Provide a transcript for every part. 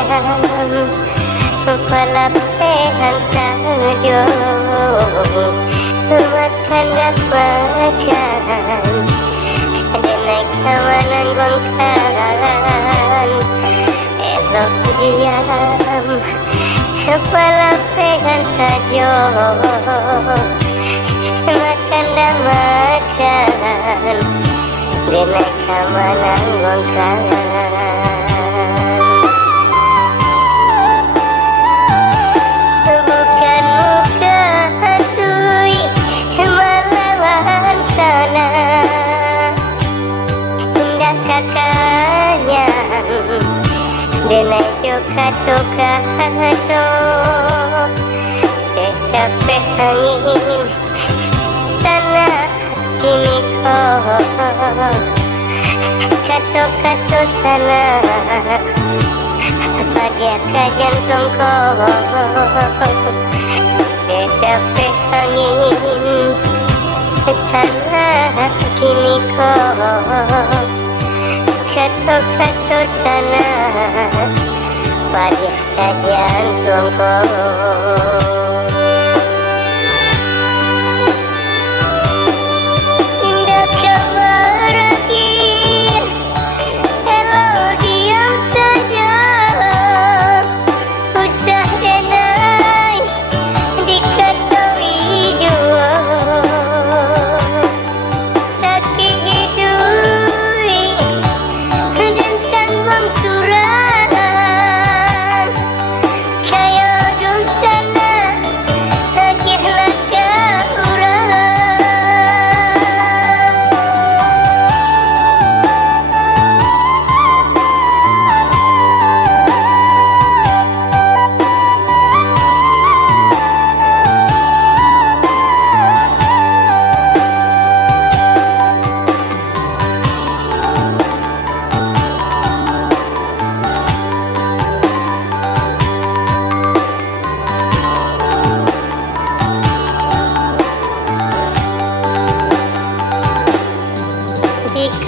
diam pelapehan saja makan dah makan naik sama nanggongkan elok diam pelapehan saja makan dah makan naik sama nanggongkan. Denai juga kato Tetapi angin sana kini kau Kato sana Bahagia ke jantung kau Tetapi angin sana kini kau Kato sana pada jantungku. Indah kau pergi, elok diam saja. Usah denai diketahui jua. Sakit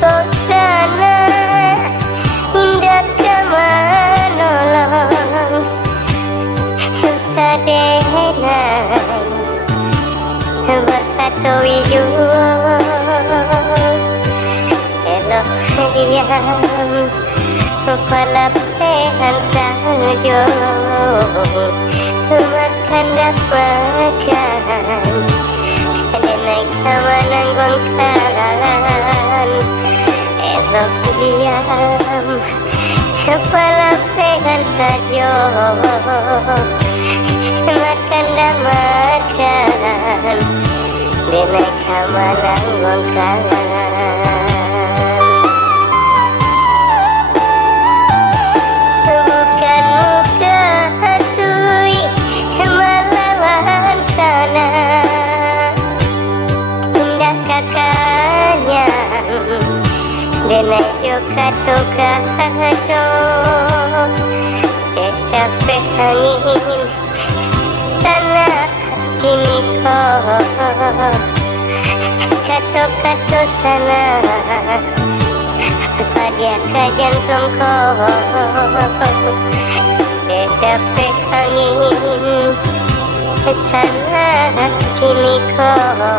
Kau sana indah menolong sadenai berkatui jua elok diam pelapehan saja makan dah makan naik sama nanggongkan elok diam pelapehan saja makan dah makan naik sama nanggongkan. Bukan muka hatui melawan sana indah kakaknya denai juga kato tetapi angin sana kini kau kato sana pada ke jantung kau tetapi angin sana kini kau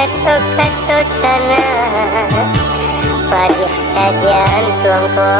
kato sana pada jantungku.